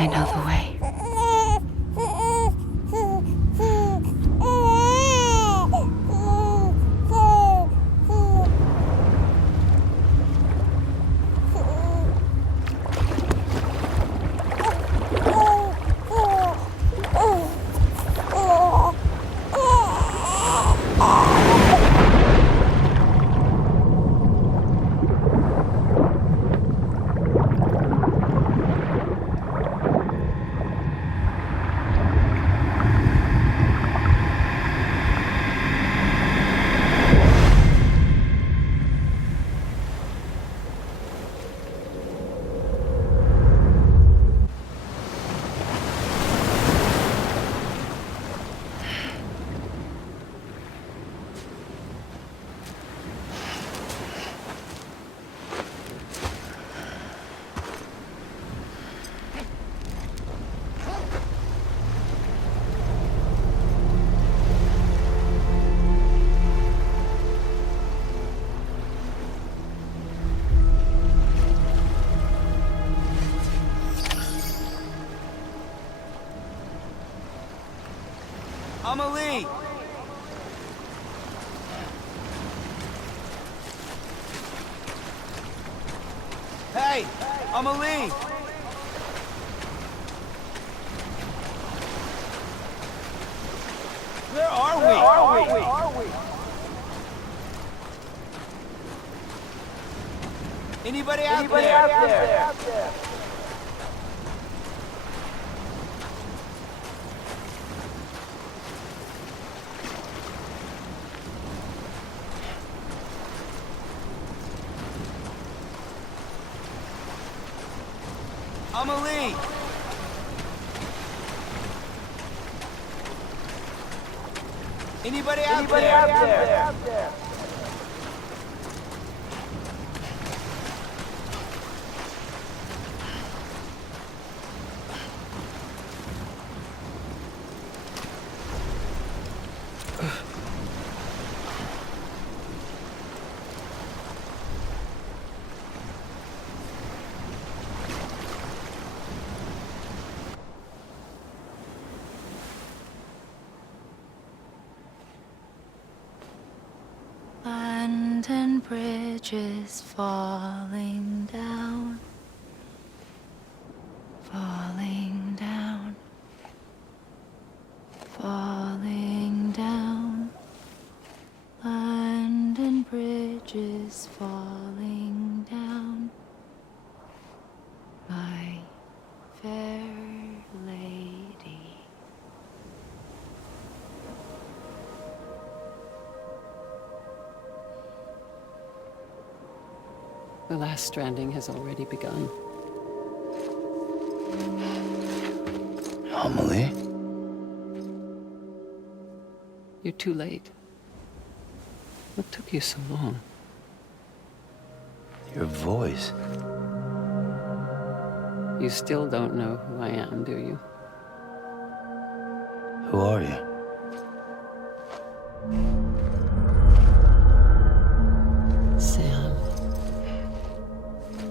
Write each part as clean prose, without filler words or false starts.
I know the way. Amelie! Hey! Amelie! Where are we? Anybody out there? Amelie! Anybody out there? London Bridge is falling down, falling down, falling down. London Bridge is falling down, my fair lady. The last stranding has already begun. Amelie? You're too late. What took you so long? Your voice. You still don't know who I am, do you? Who are you? Sam.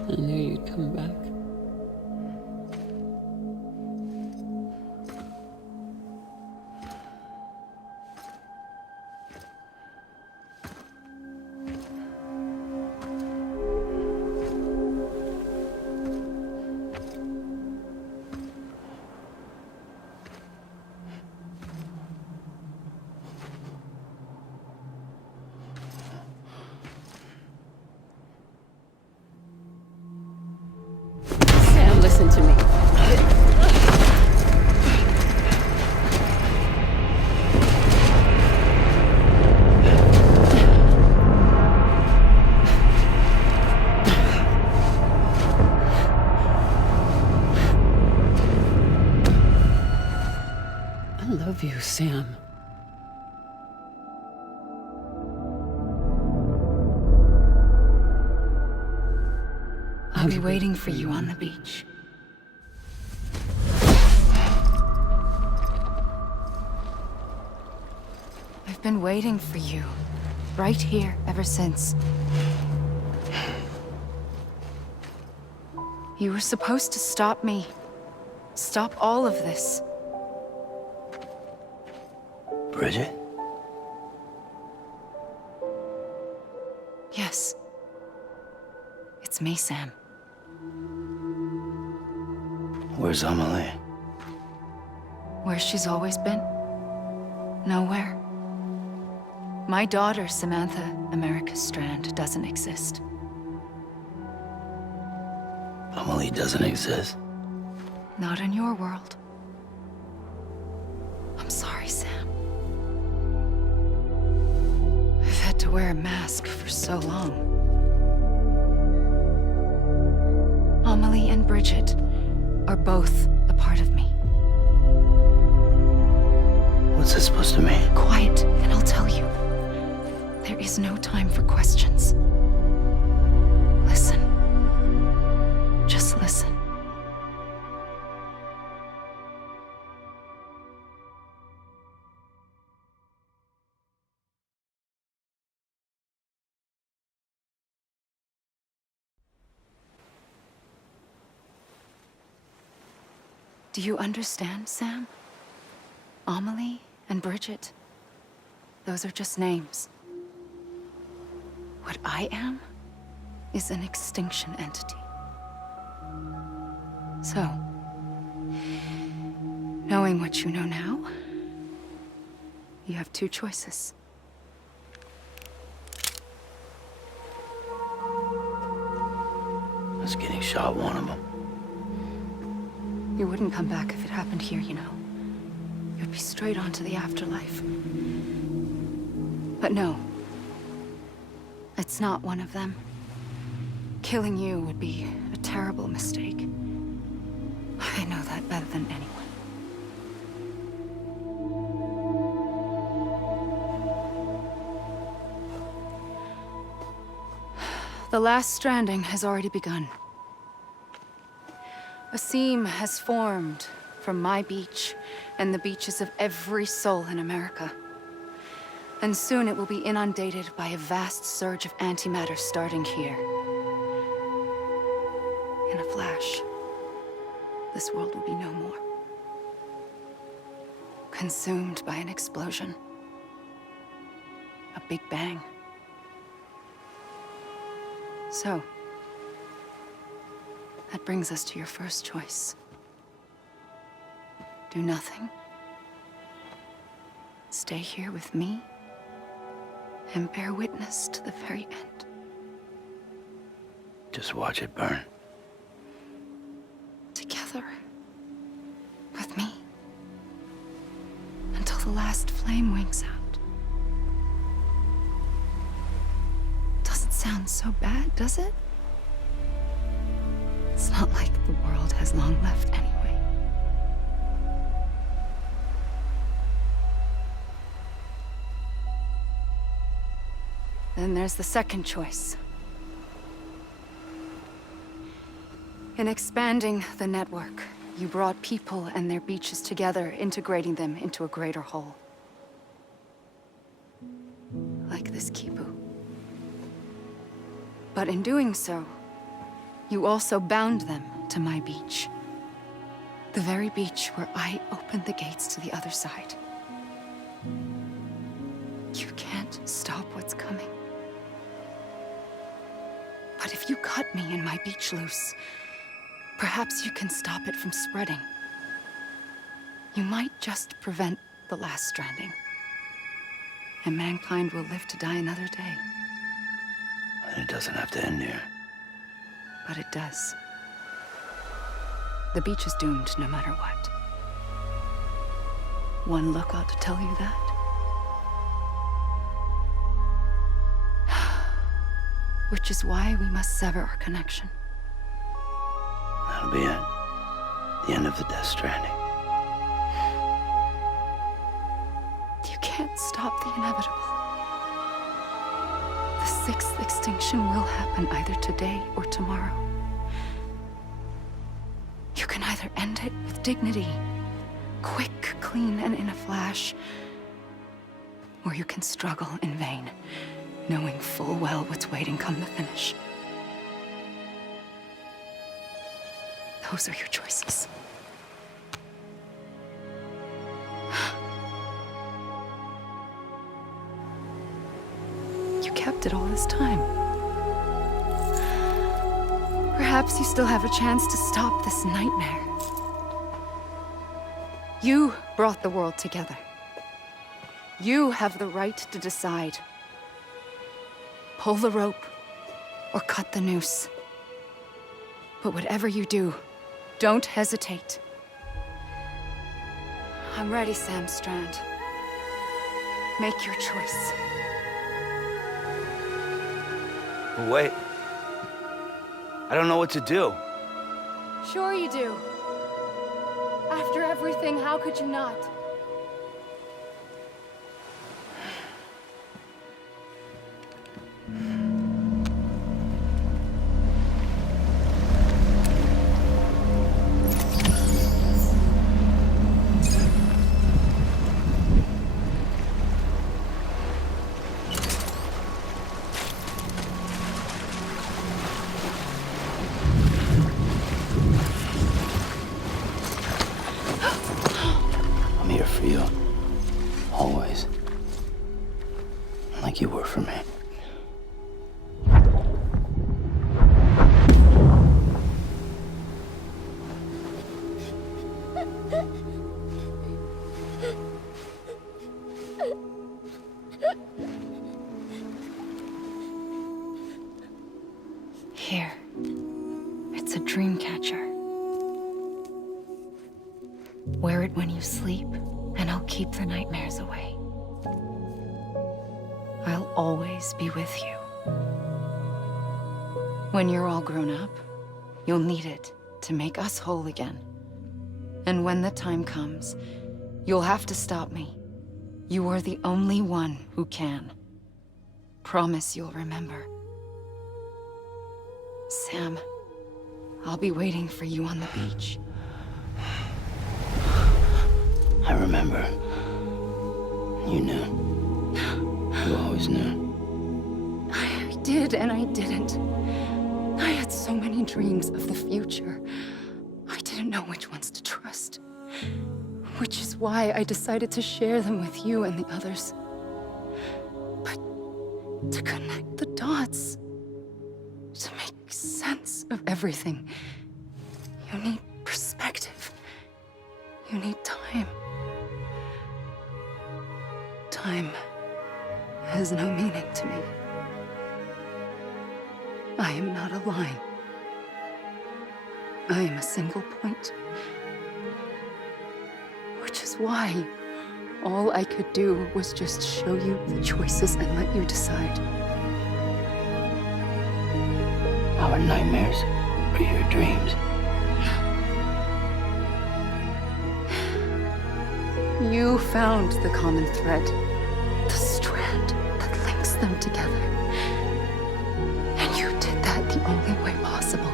I knew you'd come back. Sam, listen to me. I love you, Sam. I'll be waiting for you on the beach. I've been waiting for you, right here, ever since. You were supposed to stop me. Stop all of this. Bridget? Yes. It's me, Sam. Where's Amelie? Where she's always been. Nowhere. My daughter, Samantha America Strand, doesn't exist. Amelie doesn't exist. Not in your world. I'm sorry, Sam. I've had to wear a mask for so long. Amelie and Bridget are both a part of me. What's this supposed to mean? Quiet, and I'll tell you. There is no time for questions. Listen. Just listen. Do you understand, Sam? Amelie and Bridget, those are just names. What I am is an extinction entity. So, knowing what you know now, you have two choices. Us getting shot, one of them. You wouldn't come back if it happened here, you know. You'd be straight on to the afterlife. But no. It's not one of them. Killing you would be a terrible mistake. I know that better than anyone. The last stranding has already begun. A seam has formed from my beach and the beaches of every soul in America. And soon it will be inundated by a vast surge of antimatter starting here. In a flash, this world will be no more. Consumed by an explosion. A big bang. So, that brings us to your first choice. Do nothing. Stay here with me and bear witness to the very end. Just watch it burn. Together. With me. Until the last flame winks out. Doesn't sound so bad, does it? It's not like the world has long left anyway. Then there's the second choice. In expanding the network, you brought people and their beaches together, integrating them into a greater whole. Like this kipu. But in doing so, you also bound them to my beach. The very beach where I opened the gates to the other side. You can't stop what's coming. But if you cut me and my beach loose, perhaps you can stop it from spreading. You might just prevent the last stranding. And mankind will live to die another day. And it doesn't have to end here. But it does. The beach is doomed no matter what. One look ought to tell you that. Which is why we must sever our connection. That'll be it. The end of the Death Stranding. You can't stop the inevitable. The sixth extinction will happen either today or tomorrow. You can either end it with dignity, quick, clean, and in a flash, or you can struggle in vain, knowing full well what's waiting come the finish. Those are your choices. accepted all this time. Perhaps you still have a chance to stop this nightmare. You brought the world together. You have the right to decide. Pull the rope or cut the noose. But whatever you do, don't hesitate. I'm ready, Sam Strand. Make your choice. But wait. I don't know what to do. Sure you do. After everything, how could you not? I'm here for you. Always. Like you were for me. Here. It's a dream catcher. Wear it when you sleep, and I'll keep the nightmares away. I'll always be with you. When you're all grown up, you'll need it to make us whole again. And when the time comes, you'll have to stop me. You are the only one who can. Promise you'll remember. Sam, I'll be waiting for you on the beach. I remember. You knew. You always knew. I did and I didn't. I had so many dreams of the future. I didn't know which ones to trust. Which is why I decided to share them with you and the others. But to connect the dots, to make sense of everything, you need perspective. You need time. Time has no meaning to me. I am not a line. I am a single point. Which is why all I could do was just show you the choices and let you decide. Our nightmares are your dreams. You found the common thread, the strand that links them together. And you did that the only way possible.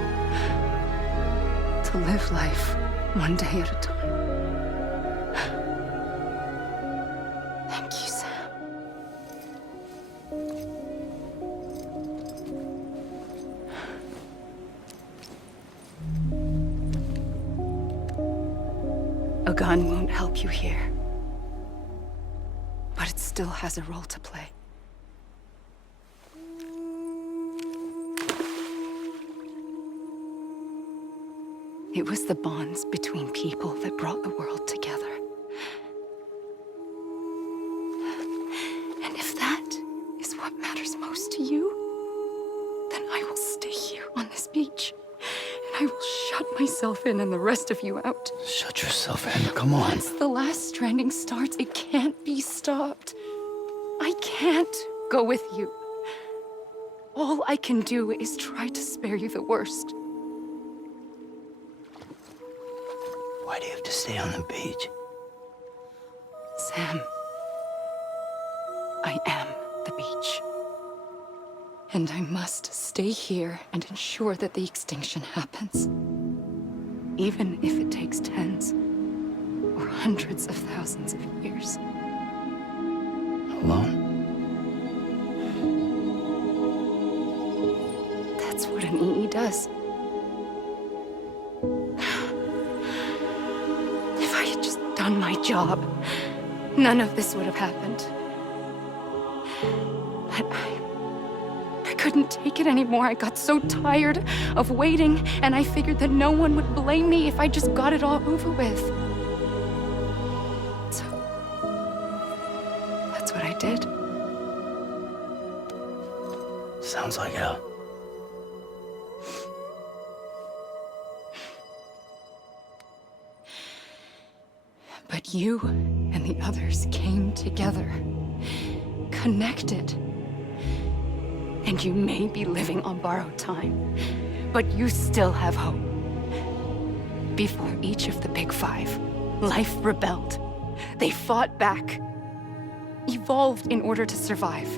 To live life one day at a time. Thank you, Sam. A gun won't help you here. But it still has a role to play. It was the bonds between people that brought the world together. And if that is what matters most to you, then I will stay here on this beach. And I will shut myself in and the rest of you out. Shut yourself in. Come on. Once the last stranding starts, it can't be stopped. I can't go with you. All I can do is try to spare you the worst. Why do you have to stay on the beach? Sam, I am the beach. And I must stay here and ensure that the extinction happens. Even if it takes tens or hundreds of thousands of years. Alone? That's what an EE does. If I had just done my job, none of this would have happened. But couldn't take it anymore. I got so tired of waiting, and I figured that no one would blame me if I just got it all over with. So, that's what I did. Sounds like hell. But you and the others came together, connected. And you may be living on borrowed time, but you still have hope. Before each of the Big Five, life rebelled. They fought back, evolved in order to survive.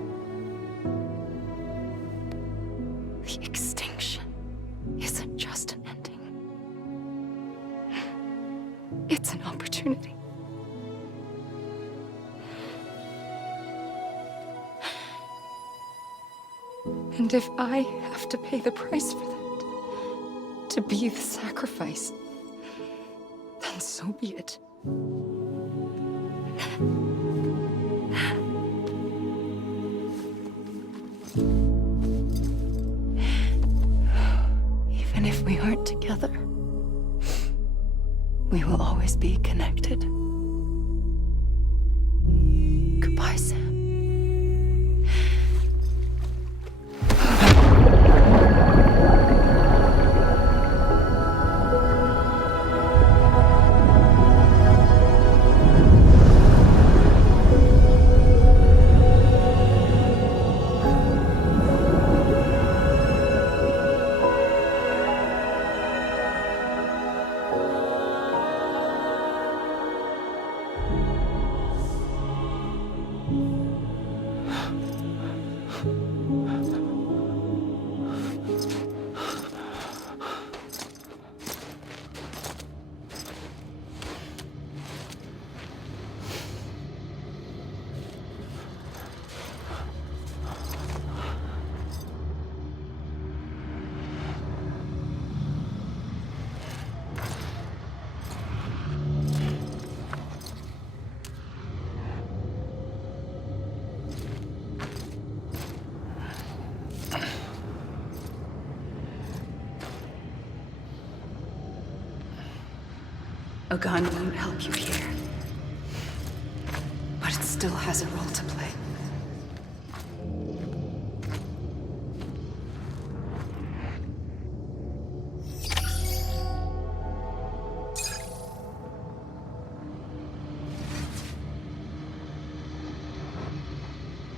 The extinction isn't just an ending. It's an opportunity. And if I have to pay the price for that, to be the sacrifice, then so be it. Even if we aren't together, we will always be connected. Goodbye, Sam. A gun won't help you here, but it still has a role to play.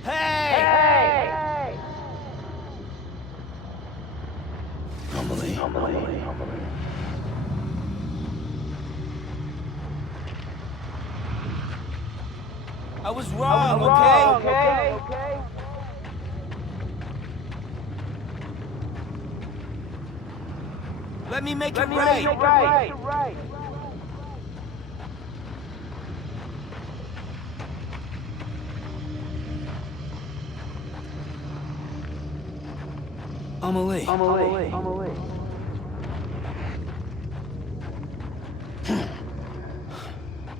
Hey! Emily. I was wrong, okay? Let me make it right. Emily.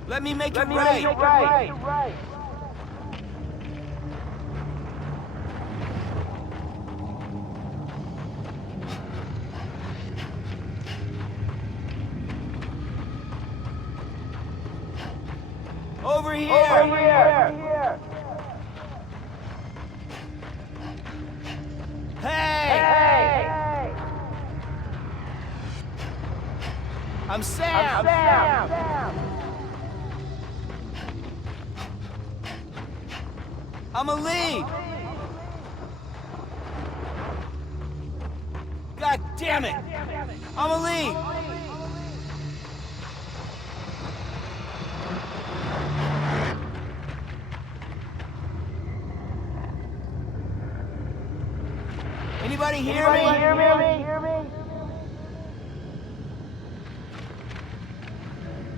Let me make it right. Over here. Hey! I'm Sam. I'm a lead. God damn it! I'm a lead. Anybody hear me?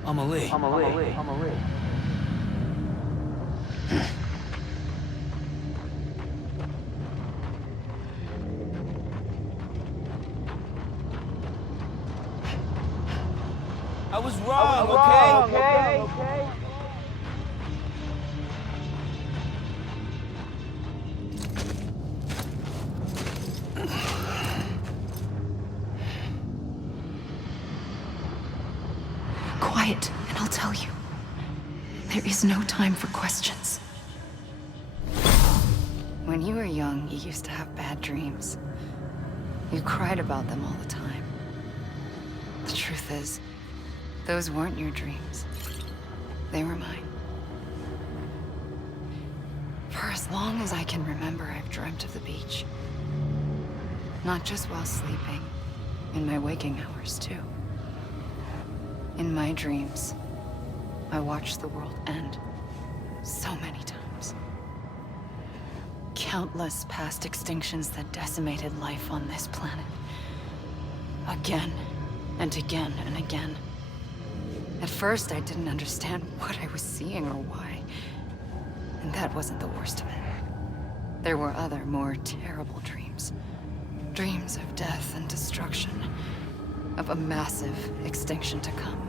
Emily. I was wrong, okay? quiet, and I'll tell you. There is no time for questions. When you were young, you used to have bad dreams. You cried about them all the time. The truth is, those weren't your dreams. They were mine. For as long as I can remember, I've dreamt of the beach. Not just while sleeping, in my waking hours, too. In my dreams, I watched the world end so many times. Countless past extinctions that decimated life on this planet. Again, and again, and again. At first, I didn't understand what I was seeing or why. And that wasn't the worst of it. There were other, more terrible dreams. Dreams of death and destruction. Of a massive extinction to come.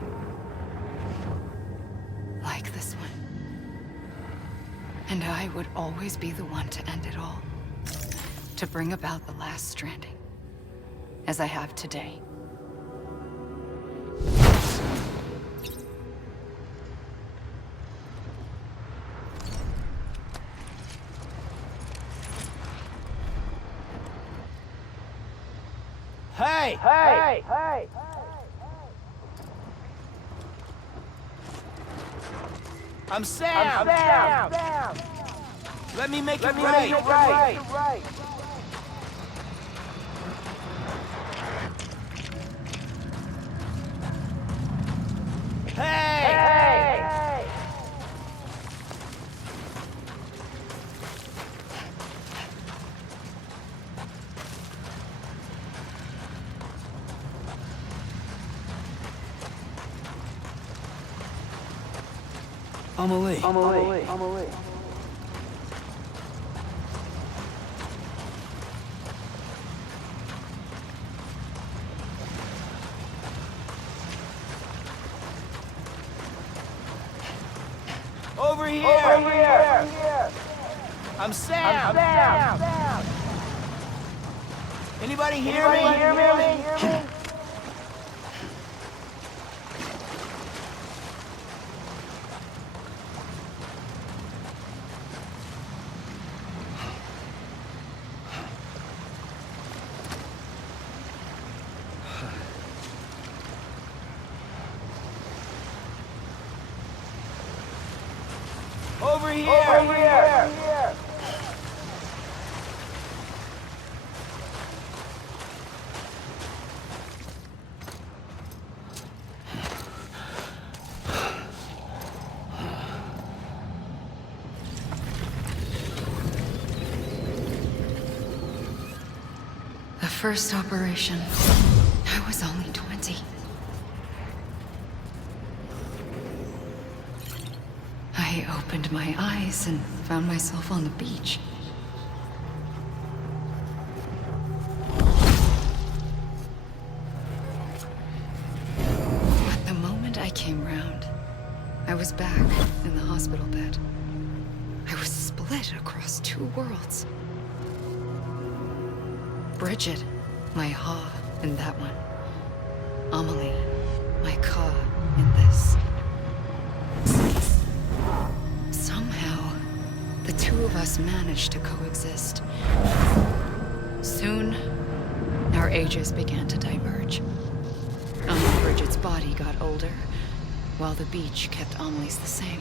Like this one. And I would always be the one to end it all. To bring about the last stranding. As I have today. Hey! Hey! Hey! I'm Sam! Let me make it right! Hey! Amelie. Over here! I'm Sam! Anybody hear me? Over here! The first operation, I was only 20. I opened my eyes and found myself on the beach. But the moment I came round, I was back in the hospital bed. I was split across two worlds. Bridget, my Ha in that one. Amelie, my Ka in this. Somehow, the two of us managed to coexist. Soon, our ages began to diverge. Bridget's body got older, while the beach kept Amelie's the same.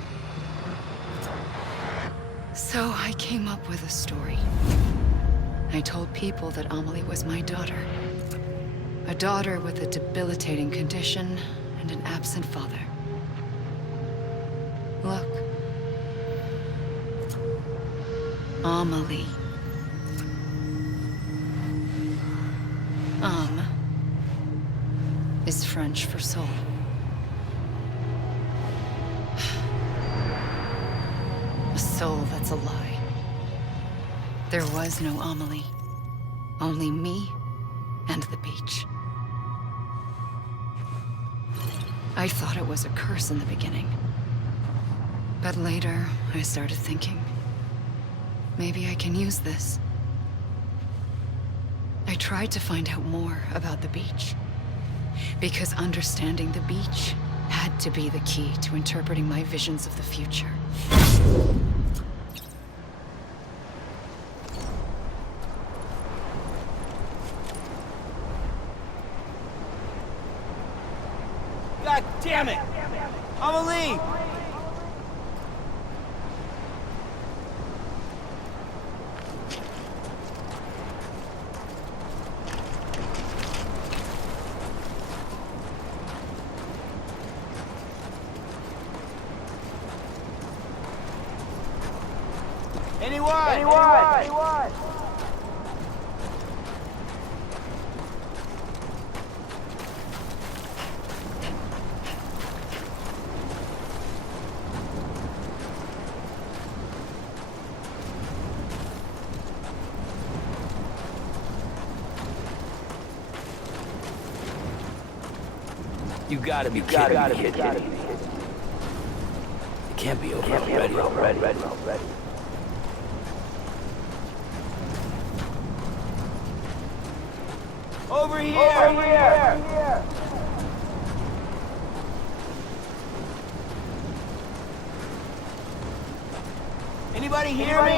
So I came up with a story. I told people that Amelie was my daughter. A daughter with a debilitating condition and an absent father. Look. Amelie. Is French for soul. A soul that's a lie. There was no Amelie. Only me and the beach. I thought it was a curse in the beginning. But later, I started thinking, maybe I can use this. I tried to find out more about the beach. Because understanding the beach had meant to be the key to interpreting my visions of the future. God damn it! Amelie! Anyone? You gotta be kidding me. It can't be over already. Over here! Anybody hear me?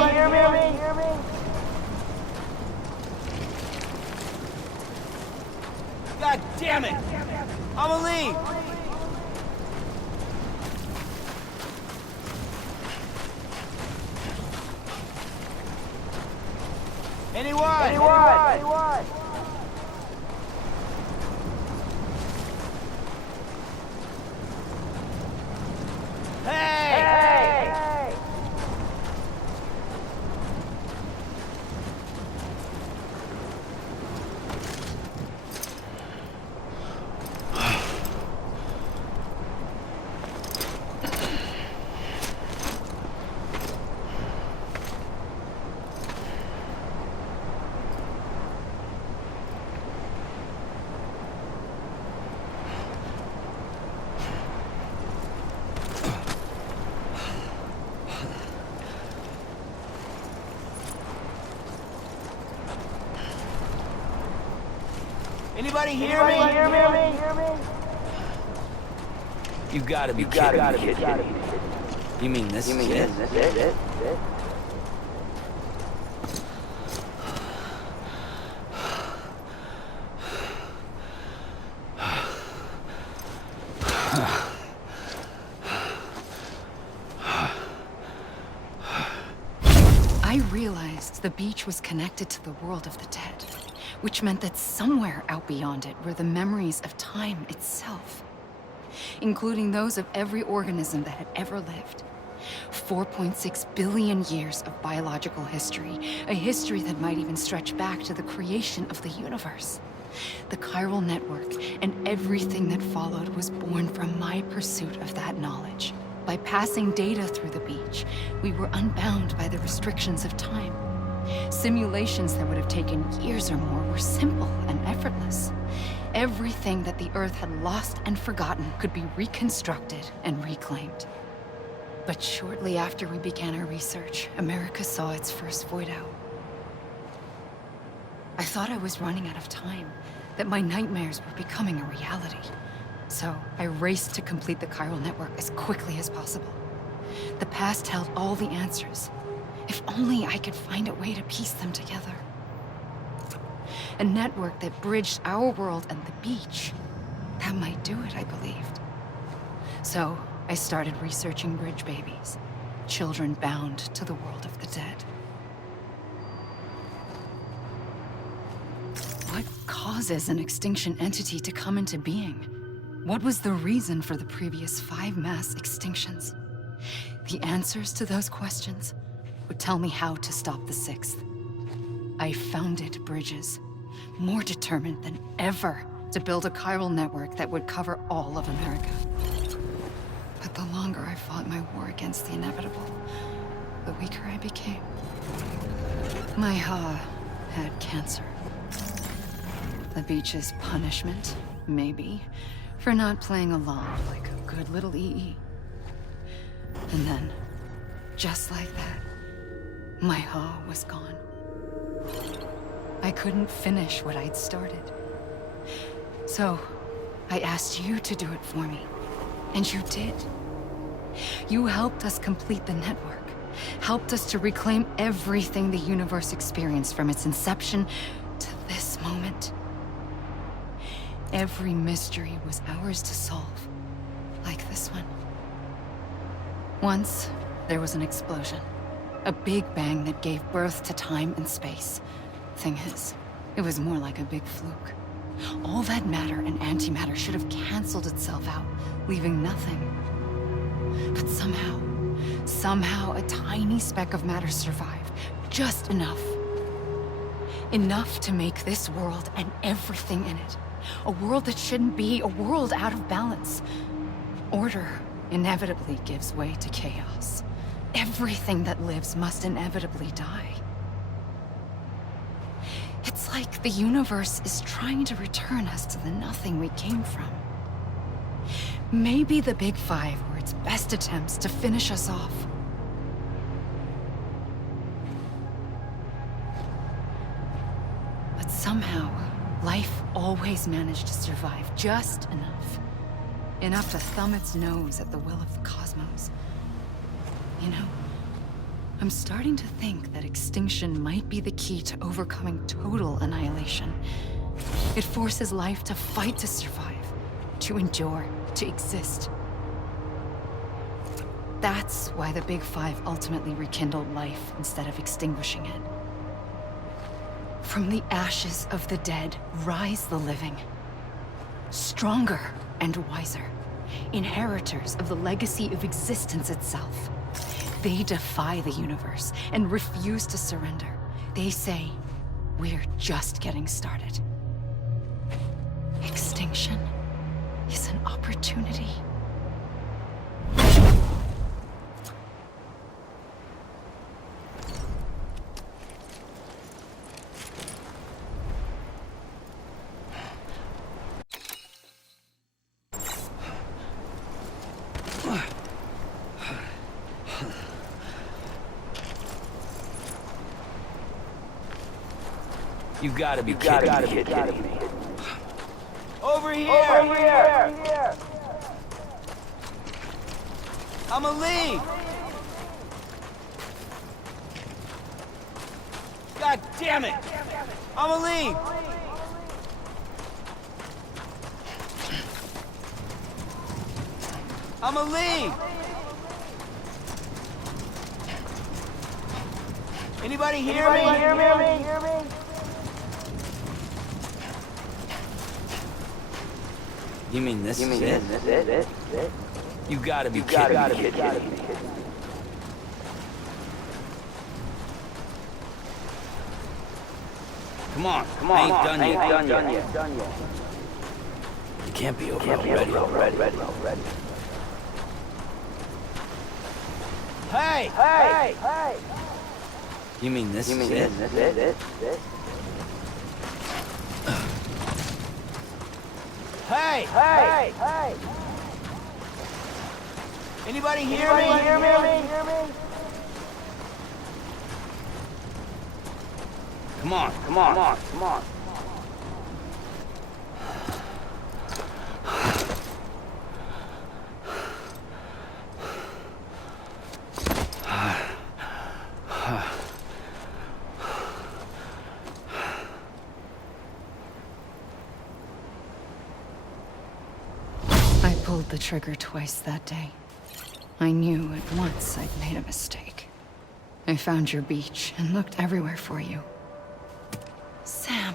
God damn it! Amelie! Anyone? Hey! Anybody hear me? You gotta be kidding me. You mean this is it? I realized the beach was connected to the world of the dead, which meant that somewhere out beyond it were the memories of time itself, including those of every organism that had ever lived. 4.6 billion years of biological history, a history that might even stretch back to the creation of the universe. The chiral network and everything that followed was born from my pursuit of that knowledge. By passing data through the beach, we were unbound by the restrictions of time. Simulations that would have taken years or more were simple and effortless. Everything that the Earth had lost and forgotten could be reconstructed and reclaimed. But shortly after we began our research, America saw its first void out. I thought I was running out of time, that my nightmares were becoming a reality. So I raced to complete the chiral network as quickly as possible. The past held all the answers. If only I could find a way to piece them together. A network that bridged our world and the beach. That might do it, I believed. So I started researching bridge babies, children bound to the world of the dead. What causes an extinction entity to come into being? What was the reason for the previous 5 mass extinctions? The answers to those questions would tell me how to stop the 6th. I founded bridges, more determined than ever to build a chiral network that would cover all of America. But the longer I fought my war against the inevitable, the weaker I became. My Ha had cancer. The beach's punishment, maybe, for not playing along like a good little EE. And then, just like that, my Ha was gone. I couldn't finish what I'd started. So, I asked you to do it for me. And you did. You helped us complete the network, helped us to reclaim everything the universe experienced from its inception to this moment. Every mystery was ours to solve, like this one. Once, there was an explosion. A big bang that gave birth to time and space. Thing is, it was more like a big fluke. All that matter and antimatter should have canceled itself out, leaving nothing. But somehow a tiny speck of matter survived. Just enough. Enough to make this world and everything in it. A world that shouldn't be, a world out of balance. Order inevitably gives way to chaos. Everything that lives must inevitably die. It's like the universe is trying to return us to the nothing we came from. Maybe the Big Five were its best attempts to finish us off. But somehow, life always managed to survive just enough. Enough to thumb its nose at the will of the cosmos. You know, I'm starting to think that extinction might be the key to overcoming total annihilation. It forces life to fight to survive, to endure, to exist. That's why the Big Five ultimately rekindled life instead of extinguishing it. From the ashes of the dead rise the living. Stronger and wiser. Inheritors of the legacy of existence itself. They defy the universe and refuse to surrender. They say, we're just getting started. Extinction is an opportunity. You gotta be kidding me. Over here! I'ma leave! God damn it! I'ma leave! I'ma leave! Anybody hear me? You mean this is it? You gotta be kidding me. Come on, I ain't done yet. You can't be over already. Hey! You mean this is it? Hey! Anybody hear me? Come on. I pulled the trigger twice that day. I knew at once I'd made a mistake. I found your beach and looked everywhere for you. Sam.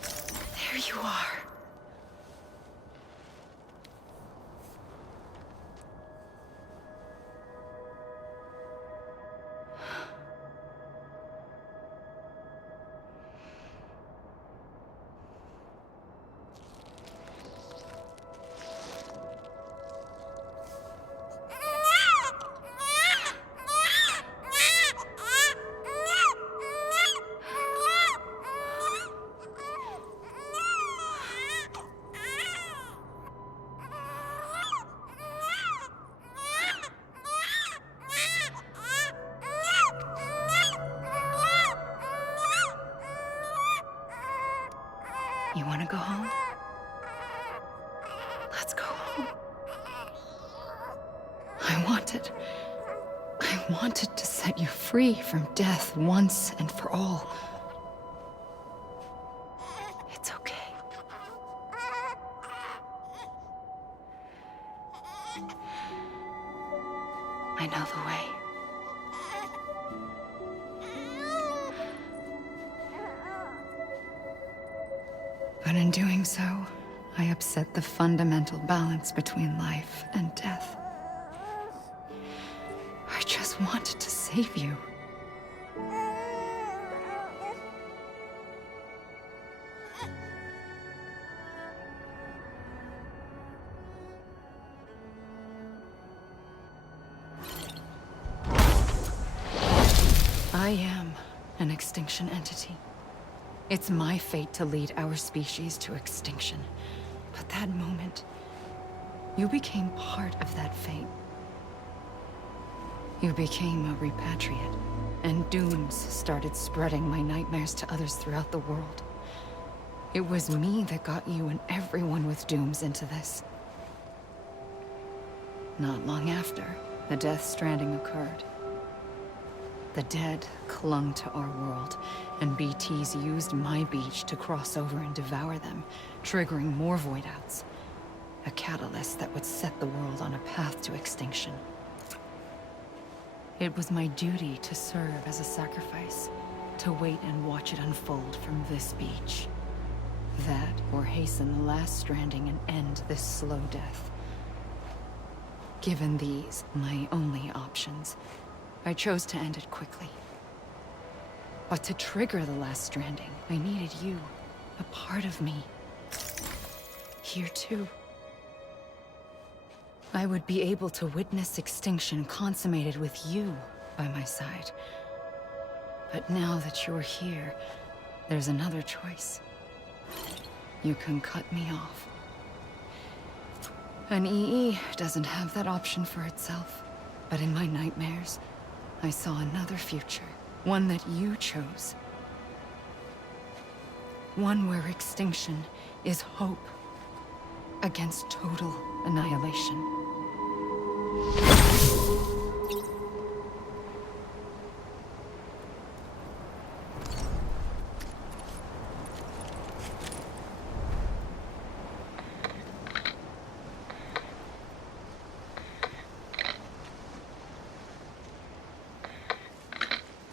There you are. You want to go home? Let's go home. wanted. I wanted to set you free from death once and for all. It's okay. I know the way. But in doing so, I upset the fundamental balance between life and death. I just wanted to save you. I am an extinction entity. It's my fate to lead our species to extinction. But that moment, you became part of that fate. You became a repatriate, and dooms started spreading my nightmares to others throughout the world. It was me that got you and everyone with dooms into this. Not long after, the Death Stranding occurred. The dead clung to our world, and BTs used my beach to cross over and devour them, triggering more void outs. A catalyst that would set the world on a path to extinction. It was my duty to serve as a sacrifice, to wait and watch it unfold from this beach. That, or hasten the last stranding and end this slow death. Given these, my only options, I chose to end it quickly. But to trigger the last stranding, I needed you, a part of me. Here too. I would be able to witness extinction consummated with you by my side. But now that you're here, there's another choice. You can cut me off. An EE doesn't have that option for itself. But in my nightmares, I saw another future. One that you chose. One where extinction is hope against total annihilation.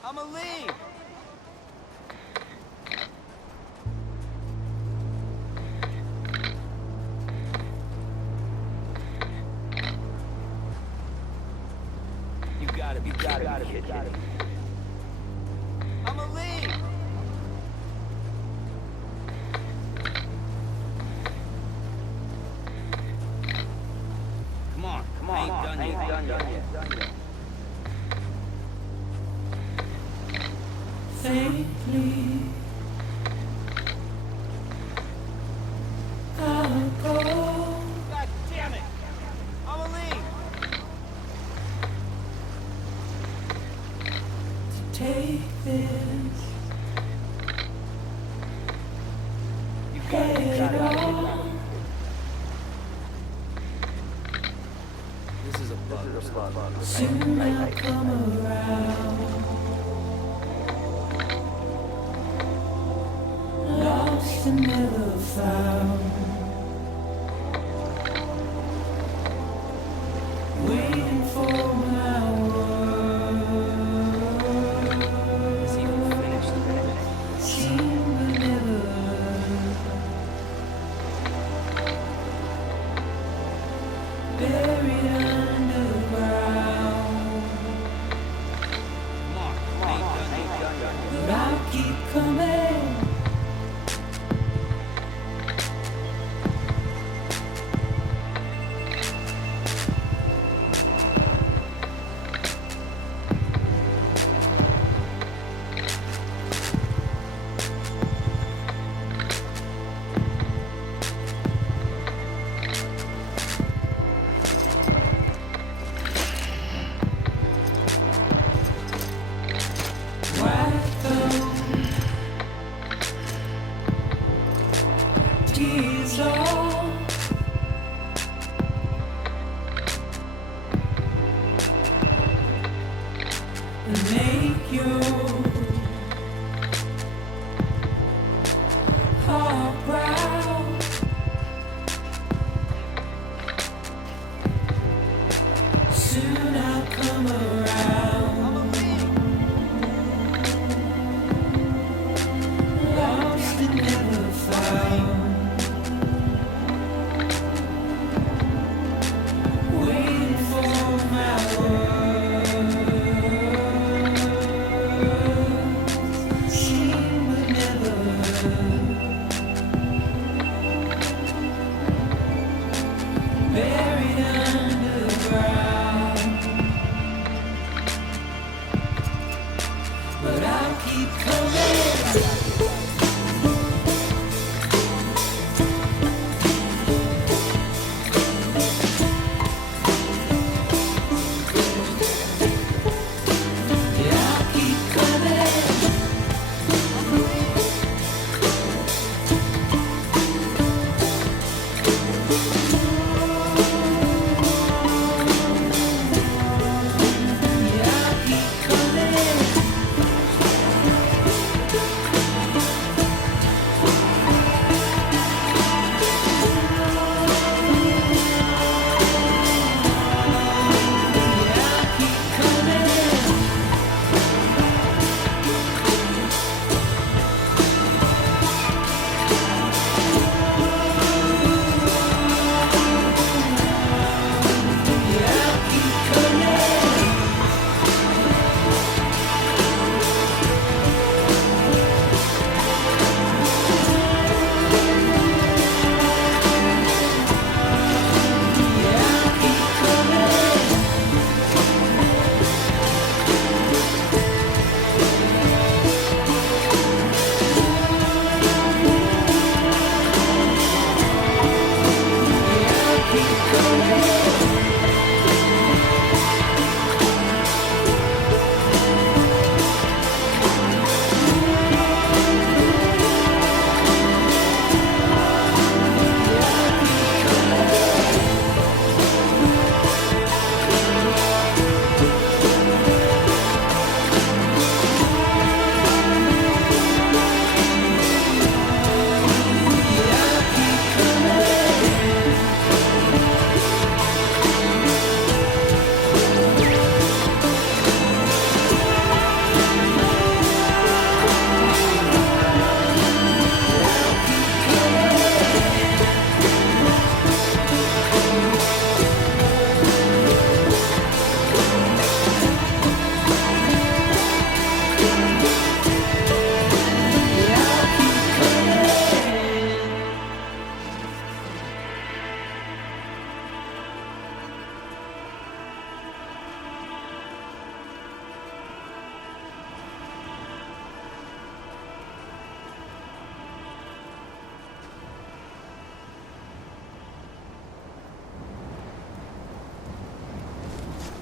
I'ma leave! You gotta be kidding. I'ma leave! Come on, I ain't done yet. Faintly, I'll go God damn it! I'ma leave! to take this You head on. This is a bug. Soon I'll come around. Lost and never found. Waiting for my word. Is he even finished? Seen but never heard. Buried underground. Come on, I ain't done yet. But I'll keep coming.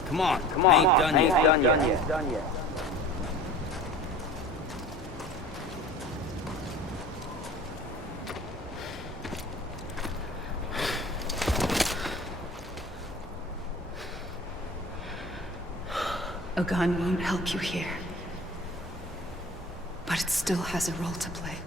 Come on, I ain't done yet. A gun won't help you here. But it still has a role to play.